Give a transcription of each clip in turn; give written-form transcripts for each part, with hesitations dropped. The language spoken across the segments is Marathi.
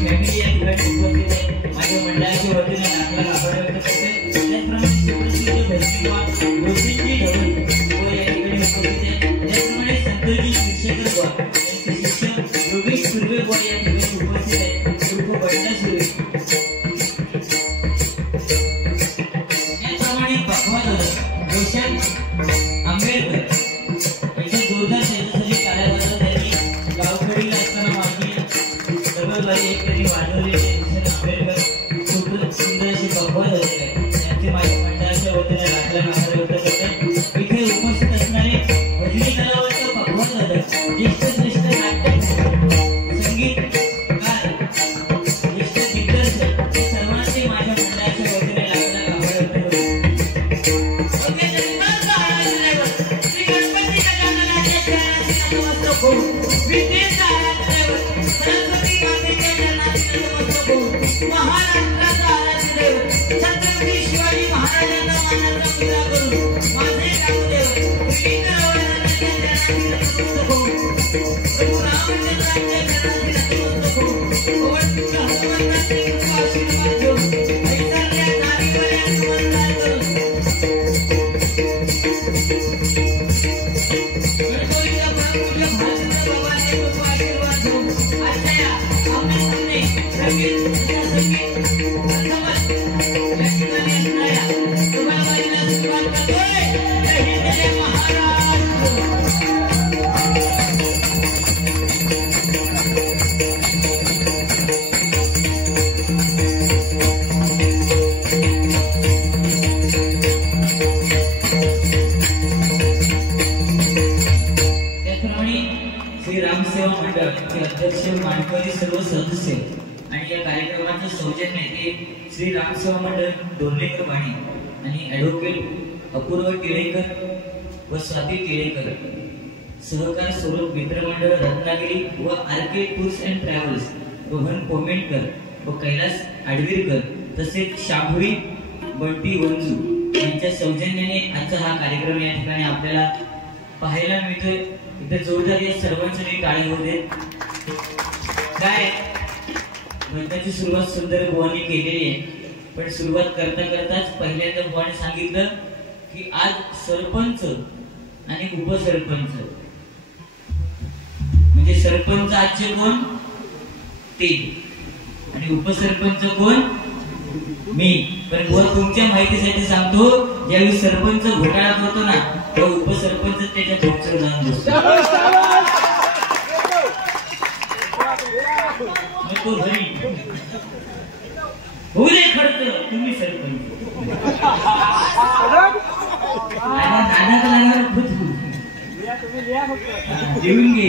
फॅमिली या ठिकाणी उपस्थित आहे. मंडळाच्या वतीने आपल्याला आभार व्यक्त करते. त्याचप्रमाणे सुप्रसिद्ध भजनीवा गोविंदजी ढवळ व या ठिकाणी उपस्थित आहेत. त्याचप्रमाणे संतजी शिक्षकर बुवा यांचे शिक्षक योगेश सुर्वे बुवा या ठिकाणी उपस्थित आहेत. उर्फ बंडा सुर्वे. त्याचप्रमाणे भगवान रोशन आंबेडकर यांच्या जोरदार त्यांच्यासाठी कार्याबद्दल त्यांनी गावकडीला असताना माझी सर्वबारी एक त्यांनी वाढवलेले आंबेडकर सुंदर असे भगवान होते. त्यांचे माझ्या मंडळाच्या वतीने आपल्याला आभार व्यक्त करते. इथे उपस्थित असणारे भजनी कलावंत भगवान दादा ज्येष्ठ श्रेष्ठ नाटक संगीतकार ज्येष्ठ दिग्दर्शक हे सर्वांचे माझ्या मंडळाच्या वतीने आपल्याला आभार व्यक्त करते. महाराष्ट्राचा आराध्यदेव छत्रपती शिवाजी महाराजांना मानाचा मुजरा करून माझे गावदेव श्रीकरवळ्यांच्या चरणाशी नतमस्तक होऊन प्रभू रामचंद्रांच्या चरणाशी नतमस्तक होऊन पवनपुत्र हनुमंतांचे कृपा आशीर्वाद घेऊन ऐसरल्या नारीवऱ्यांना वंदन करून गणगोळीच्या परमपूज्य भालचंद्र बाबांचे कृपा आशीर्वाद घेऊन आजच्या या आमने सामने संगीत समज या ठिकाणी असणाऱ्या तुम्हाला सुरुवात करतोय. जय हिंद जय महाराष्ट्र. त्याचप्रमाणे श्री रामसेवा मंडळाचे अध्यक्ष मानकरी सर्व सदस्य आणि या कार्यक्रमाचे सौजन्य ते श्री रामसेवा मंडळ डोर्लेकर वाणी आणि ॲडव्होकेट अपूर्व टिळेकर व स्वाती टिळेकर सहकार स्वरूप मित्रमंडळ रत्नागिरी व RK tours and travels Rohan Pomentkar व कैलास आडवीरकर तसेच शाभवी बंटी वंजू यांच्या सौजन्याने आजचा हा कार्यक्रम या ठिकाणी आपल्याला पाहायला मिळतोय. इथे जोरदार या सर्वांसाठी टाळी होऊ देत. काय भजनाची सुरुवात सुंदर बुवांनी केलेली आहे, पण सुरुवात करता करताच पहिल्यांदा बुवाने सांगितलं की आज सरपंच आणि उपसरपंच म्हणजे सरपंच आजचे कोण ते आणि उपसरपंच कोण मी. पण बुवा तुमच्या माहितीसाठी सांगतो, ज्यावेळी सरपंच घोटाळा करतो ना तेव्हा उपसरपंच त्याच्या पोटचं जाऊन बसतो. नको घरी होऊ दे खर्च, तुम्ही सरपंच लिहून घे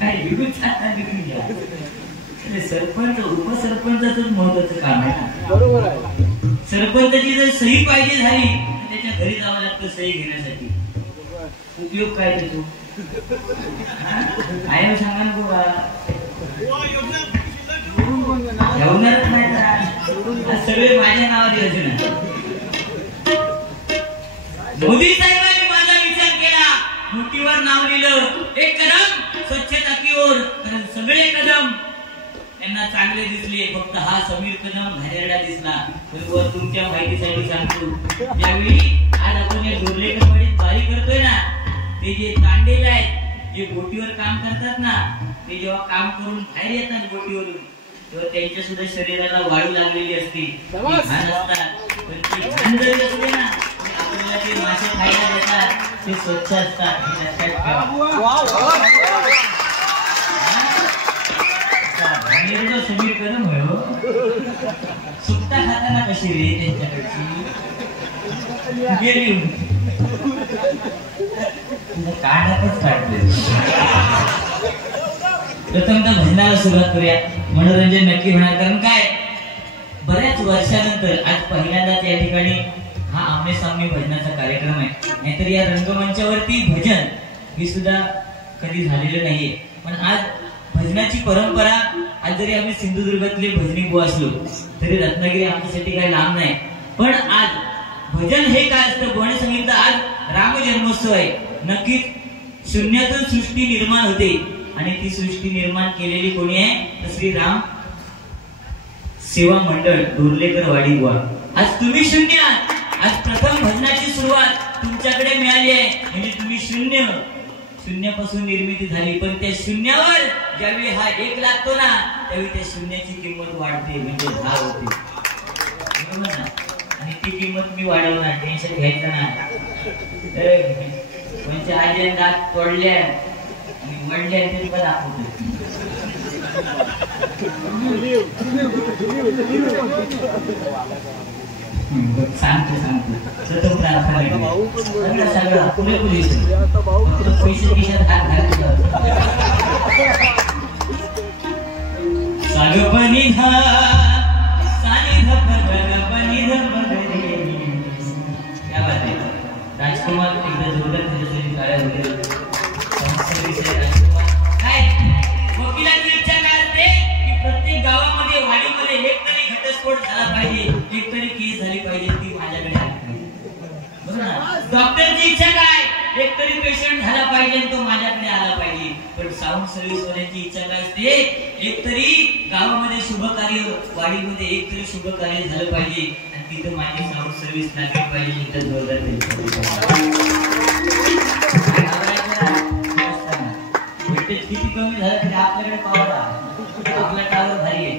काय लिहून घ्या. सरपंच उपसरपंचाच महत्वाचं काम आहे. बरोबर आहे. सरपंचाची जर सही पाहिजे झाली त्याच्या घरी जावं लागतं सही घेण्यासाठी. उपयोग काय देतो आय सांगा ना बघा. ठेवणारच नाही सगळे माझ्या नावावर योजना. मोदी साहेबांनी माझा विचार केला, मुठीवर नाव लिहिलं, एक कदम स्वच्छता की ओर. सगळे कदम त्यांना चांगले दिसले, फक्त हा समीर कदम घाणेरडा दिसला. बरोबर तुमच्या माहितीसाठी सांगतो, ज्यावेळी आज आपण या डोर्लेकर वाडीत वारी करतोय ना, ते जे तांडेल आहेत जे बोटीवर काम करतात ना, ते जेव्हा काम करून बाहेर येतात बोटीवरून तेव्हा त्यांच्या सुद्धा शरीराला वाळू लागलेली असते, घाण असतात. पण ती घाण जरी असते ना आपल्याला ते मासे खायला देतात, ते स्वच्छ असतात. समीर कदम होय हो. सुट्टा खाताना कशी रे त्यांच्याकडची गेली काढातच काढते. प्रथमतः भजनाला सुरुवात करूया. मनोरंजन नक्की होणार, कारण काय बऱ्याच वर्षानंतर आज पहिल्यांदाच या ठिकाणी हा आमने सामने भजनाचा कार्यक्रम आहे. नाहीतर या रंगमंचावरती भजन हे सुद्धा कधी झालेलं नाहीये. पण आज भजनाची परंपरा, आज जरी आम्ही सिंधुदुर्गातले भजनी बुवा असलो तरी रत्नागिरी आमच्यासाठी काही लांब नाही. पण आज भजन हे काय असतं बुवाने सांगितलं, आज राम जन्मोत्सव आहे. नक्कीच शून्यातून सृष्टी निर्माण होते आणि ती सृष्टी निर्माण केलेली कोणी आहे तर श्री राम सेवा मंडळ डोर्लेकर वाडी गोवा. आज तुम्ही शून्य आहात. आज प्रथम भजनाची सुरुवात तुमच्याकडे मिळाली आहे. म्हणजे तुम्ही शून्यापासून निर्मिती झाली. पण त्या शून्यावर ज्यावेळी हा 1 लागतो ना त्यावेळी त्या शून्याची किंमत वाढते, म्हणजे 10 होते, बरोबर ना. आणि ती किंमत मी वाढवणार, टेन्शन घ्यायचं नाही. म्हणजे आजी दात तोडल्या आणि वडल्या तरी पण दाखवतो. सांगतो सगळं पुरेपूर पैसे खिशात हात घालतो. सागपणी राजकुमार एकदा जोरदार त्याच्यासाठी काळ्या वगैरे काय वकिलांची इच्छा काय असते की प्रत्येक गावामध्ये वाडीमध्ये एक तरी घटस्फोट झाला पाहिजे, एक तरी केस झाली पाहिजे, ती माझ्याकडे आली पाहिजे, बरोबर ना. डॉक्टरची इच्छा काय, एक तरी पेशंट झाला पाहिजे तो माझ्याकडे आला पाहिजे. पण साऊंड सर्व्हिस वाल्यांची इच्छा काय असते, एक तरी गावामध्ये शुभ कार्य, वाडीमध्ये एक तरी शुभ कार्य झालं पाहिजे आणि तिथं माझी साऊंड सर्व्हिस लागली पाहिजे. इथं जोरदार किती कमी झालं तरी आपल्याकडे पावर आहे, आपला टावर भारी आहे.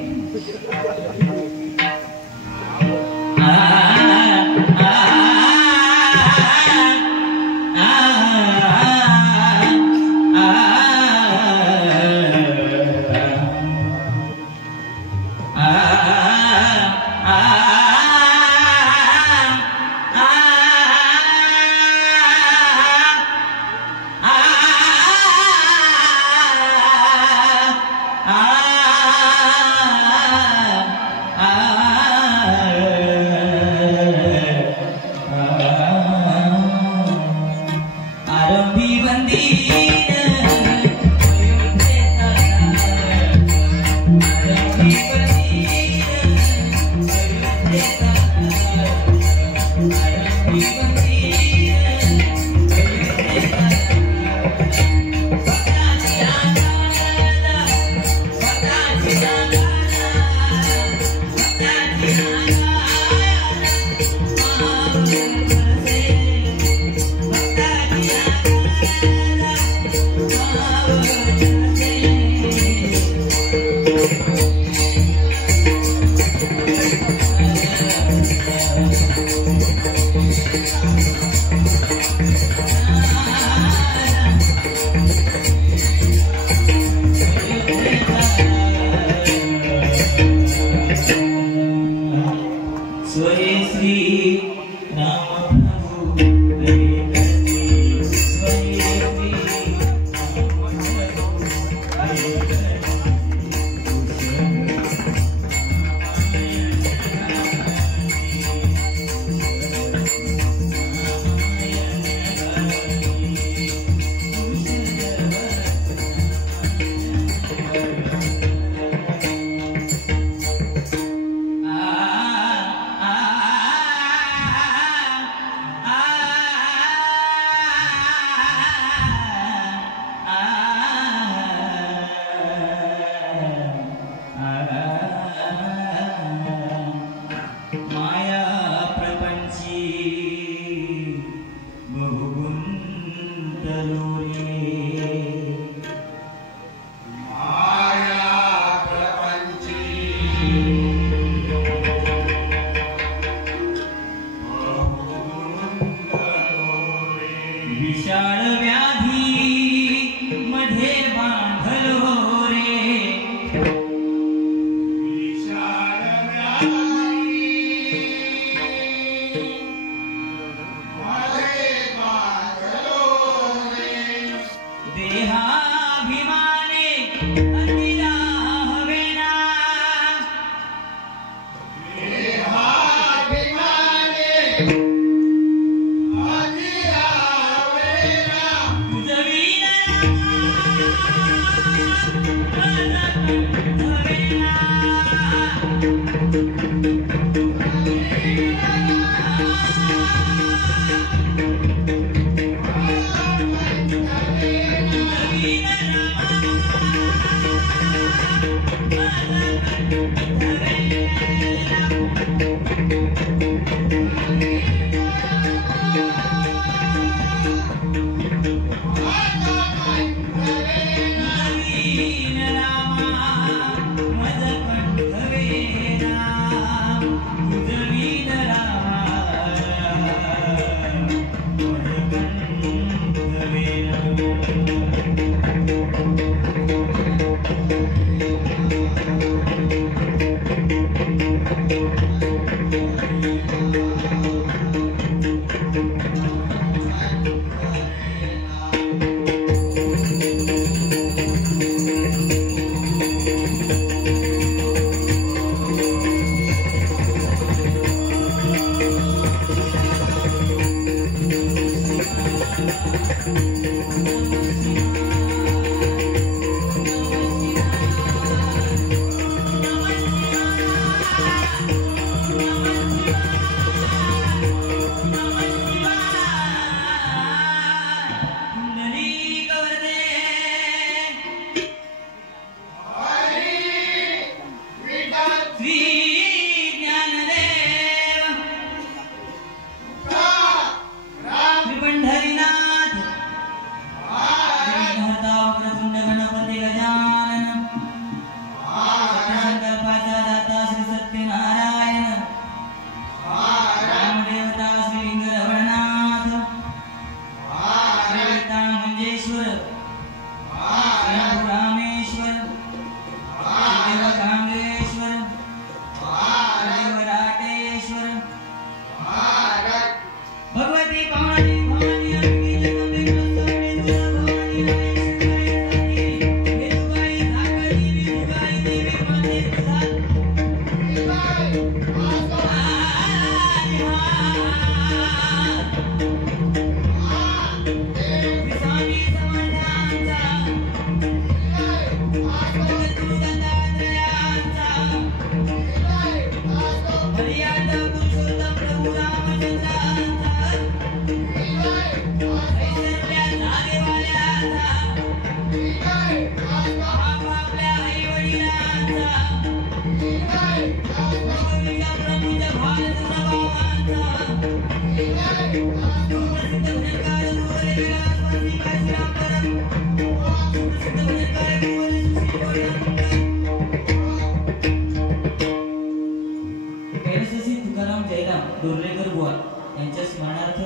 डोर्लेकर बुवा यांच्या स्मरणार्थ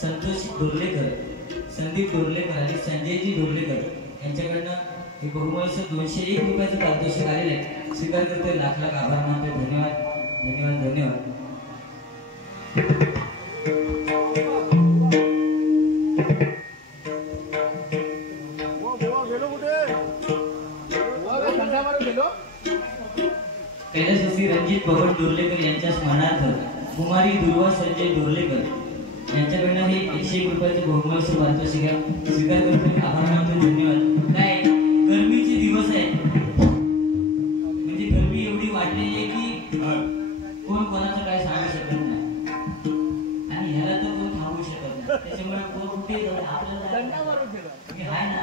संतोष डोर्लेकर, संदीप डोर्लेकर आणि संजयजी डोर्लेकर यांच्याकडनं हे बहुमूल्य 201 रुपयाचं पारितोषिक आलेलं आहे. स्वीकार करतोय. लाख लाख आभार मानतोय. धन्यवाद धन्यवाद धन्यवाद. कैलासवासी रणजित भवन डोर्लेकर यांच्या स्मरणार्थ कुमारी दुर्वा संजय डोर्लेकर यांच्याकडनं हे 101 रुपयाचं बहुमूल्य पारितोषिक आहे. स्वीकार करतोय. आभार मानतोय. धन्यवाद. काय गरमीचे दिवस आहेत, म्हणजे गरमी एवढी वाढलेली आहे की कोण कोणाचं काय सांगू शकत नाही आणि ह्याला तर कोण थांबवू शकत नाही. त्याच्यामुळे कोण कुठे आपल्याला आहे ना,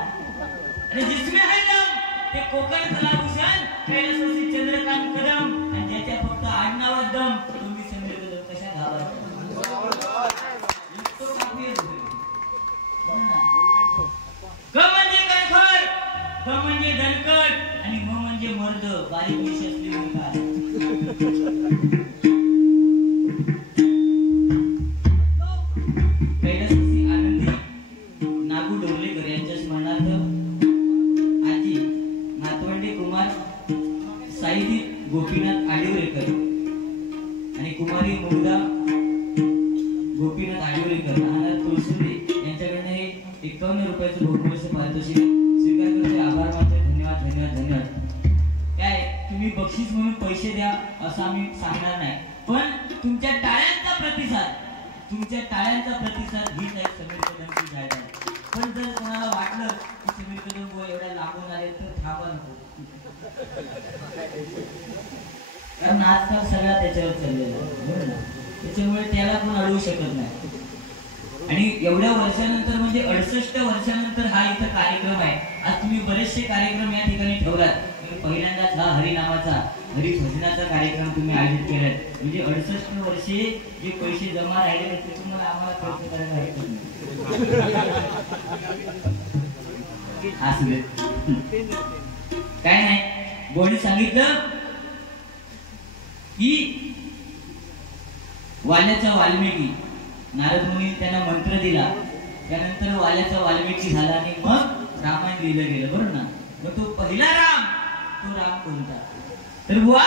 आणि जिसमे आहे ना ते कोकण कलाभूषण कैलासवासी चंद्रकांत कदम आणि ज्याच्या फक्त आडनावात दम तुम्ही चंद्र कदम कशा धावा ग म्हणजे कणखर, द म्हणजे दणकट आणि म म्हणजे मर्द बारीक विष असलेली काय. कैलासवासी आनंदी नागू डोर्लेकर यांच्या स्मरणार्थ आजी नातवंडे कुमार साईदी गोपीनाथ आडिवरेकर आणि कुमारी मुग्धा गोपीनाथ आडिवरेकर राहणार तुळसुंदे यांच्याकडनं हे 51 रुपयाचं बहुमूल्य पारितोषिक स्वीकार करते. आभार मानते. धन्यवाद धन्यवाद धन्यवाद. काय तुम्ही बक्षीस म्हणून पैसे द्या असं आम्ही सांगणार नाही, पण तुमच्या टाळ्यांचा प्रतिसाद हीच आहे समीर कदमची जाहिरात आहे. पण जर कोणाला वाटलं की समीर कदम एवढ्या लांबून आले तर थांबा नको, कारण आजकाल सगळा त्याच्यावर चाललेला आहे. त्याच्यामुळे त्याला पण अडवू शकत नाही. आणि एवढ्या वर्षानंतर म्हणजे 68 वर्षानंतर हा इथं कार्यक्रम आहे. आज तुम्ही बरेचसे कार्यक्रम या ठिकाणी ठेवलात. पहिल्यांदाच हा हरिनामाचा हरिभजनाचा कार्यक्रम तुम्ही आयोजित केलाय. म्हणजे 68 वर्षे जे पैसे जमा राहिले ते तुम्हाला आम्हाला खर्च करायला असले काय नाही. बोर्डने सांगितलं की वाल्याचा वाल्मिकी, नारद मुनी त्यांना मंत्र दिला, त्यानंतर वाल्याचा वाल्मिकी झाला आणि मग रामायण लिहिलं गेलं, बरोबर ना. मग तो पहिला राम, तो राम कोणता? तर बुवा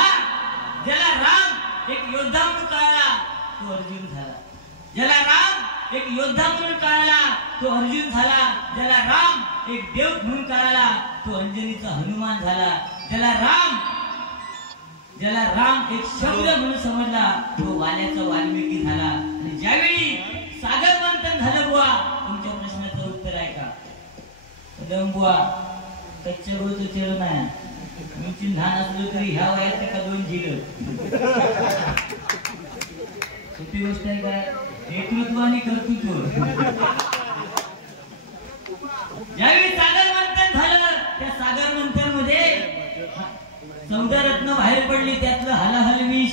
ज्याला राम एक योद्धा म्हणून कळला तो अर्जुन झाला. ज्याला राम एक योद्धा म्हणून कळला तो अर्जुन झाला. ज्याला राम एक देव म्हणून कळला तो अंजनीचा हनुमान झाला. ज्याला राम एक शब्द म्हणून समजला तो वाल्याचा वाल्मिकी झाला. आणि ज्यावेळी सागर मंथन झालं बुवा, तुमच्या प्रश्नाचं उत्तर आहे का? कदम बुवा कच्च्या गोळचं चेळ नाही. तुमची लहान असलो तरी ह्या वयात त्याला 2 जिल्ह सोपी गोष्ट आहे काय? नेतृत्व आणि कर्तृत्व. ज्यावेळी सागर मंथन झालं, त्या सागर मंथन मध्ये 14 रत्न बाहेर पडली. त्यातलं हलाहल विष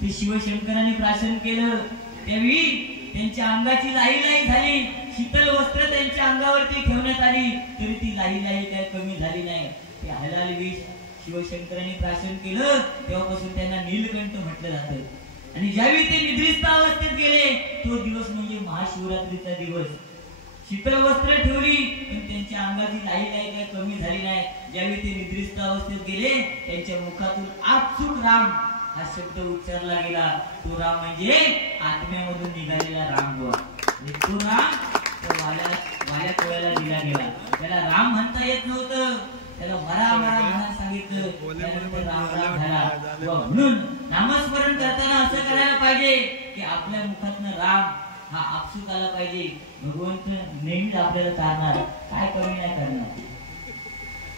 ते शिवशंकरांनी प्राशन केलं. त्यावेळी त्यांच्या अंगाची लाही झाली. शीतल वस्त्र त्यांच्या अंगावरती ठेवण्यात आली, तरी ती लाही काय कमी झाली नाही. ते हलाहल विष शिवशंकरांनी प्राशन केलं, तेव्हापासून त्यांना नीलकंठ म्हटलं जातं. आणि ज्यावेळी ते निद्रिस्त अवस्थेत गेले, तो दिवस म्हणजे महाशिवरात्रीचा दिवस. शीतल वस्त्र ठेवली पण त्यांच्या अंगाची लाही काय कमी झाली नाही. ज्यावेळी ते निद्रिस्त अवस्थेत गेले, त्यांच्या मुखातून आपसूक राम हा शब्द उच्चारला गेला. तो राम म्हणजे आत्म्यामधून निघालेला राम बुवा. तो राम वाल्या कोळ्याला दिला गेला. त्याला राम म्हणता येत नव्हतं, त्याला मरा मरा म्हणून सांगितलं, त्यानंतर राम राम झाला. म्हणून नामस्मरण करताना असं करायला पाहिजे की आपल्या मुखातनं राम हा आपसूक आला पाहिजे. भगवंत नेहमीच आपल्याला तारणार, काय कमी नाही करणार.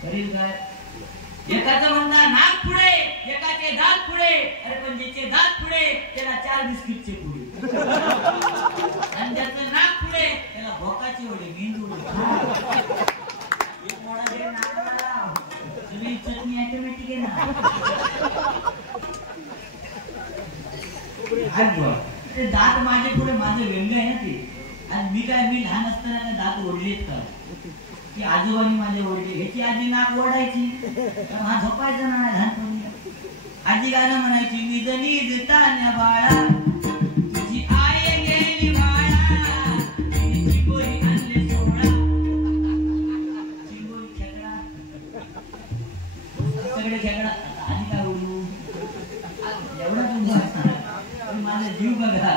करील काय? एकाचं म्हणणार नाक पुढे, एकाचे दात पुढे. अरे पण ज्याचे दात पुढे त्याला 4 बिस्किटचे पुढे, आणि ज्याचं नाक पुढे त्याला भोकाचे वडे, मेंदू वडे. एक मोडा दे नाकाला, तुम्ही चटणी ऑटोमॅटिक आहे ना. ते दात माझे पुढे, माझं व्यंग आहे ना ते. आणि मी लहान असताना दात ओढलेत का की आजोबांनी माझे ओढले. ह्याची आजी नाक ओढायची, हा झोपायचा ना लहानपणी. आजी गाणं म्हणायची, निज निज तान्या बाळा तुझी आई गेली बाळा, चिंबोरी आणले सोळा. चिंबोरी खेकडा, सगळे खेकडा. आधी काय ओढू एवढा तुमचा माझा जीव बघा.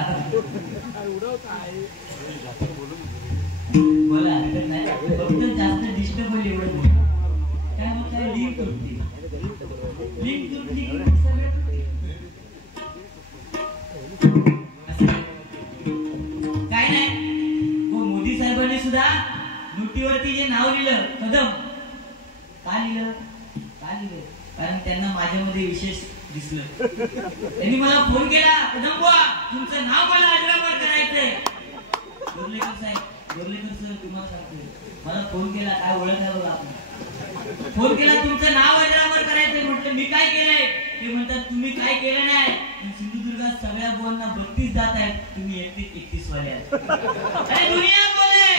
बोला हरकत नाही, फक्त जास्त डिस्टर्ब होईल एवढं. काय मग काय लिंक तुटली, लिंक तुटली सगळं काय नाही. मोदी साहेबांनी सुद्धा नोटीवरती जे नाव लिहिलं कदम, का लिहिलं? कारण त्यांना माझ्यामध्ये विशेष दिसलं. त्यांनी मला फोन केला, कदम बुवा तुमचं नाव मला अजरामर करायचंय. गोरलेकर साहेब, गोरलेकर सर तुम्हाला सांगतोय, मला फोन केला, काय ओळख आहे बघा आपण. फोन केला, तुमचं नाव अजरामर करायचंय. म्हटलं मी काय केलंय? ते म्हणतात तुम्ही काय केलं नाही, सिंधुदुर्गात सगळ्या बुवांना 32 जात आहेत, तुम्ही 31 वाले आहेत. अरे दुनिया बोले,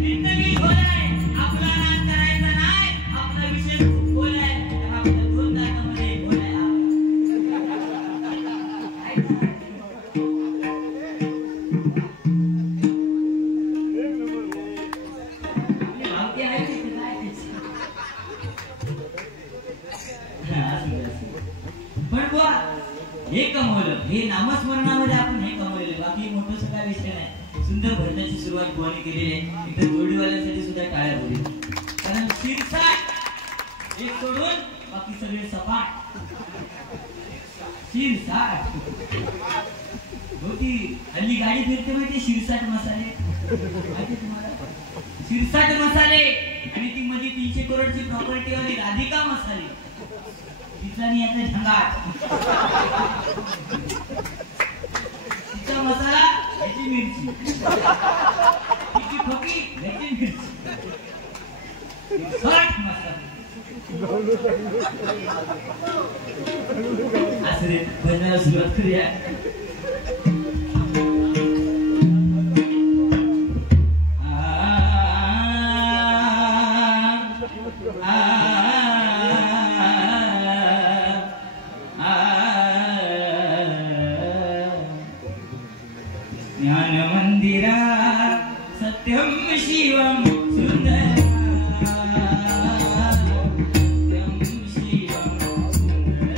जिंदगी बोलाय, आपला नाद करायचा नाही, आपला विषय बोलाय. आपल्या 2 दातामध्ये बोलाय. हे कमवलं, हे नामस्मरणामध्ये आपण हे कमवलं. बाकी मोठं सगळा विषय नाही. सुंदर भजनाची सुरुवात बुवाने केलेली आहे. इथं जोडीवाल्यांसाठी सुद्धा टाळ्या होईल, कारण शिरसाट एक सोडून बाकी सगळे सपाट. शिरसाट होती हल्ली गाडी फिरते माहिती, शिरसाट मसाले माहिती तुम्हाला? शिरसाट मसाले. आणि ती मध्ये 300 करोडची प्रॉपर्टी वाली राधिका मसाले, तिचा झंगाट. तिचा मसाला ह्याची मिरची, तिची ठोकी ह्याची मिरची. असं भजनाला सुरुवात करूया. ज्ञान मंदिरा सत्यम शिवम सुंदर, सत्यम शिवम सुंदर.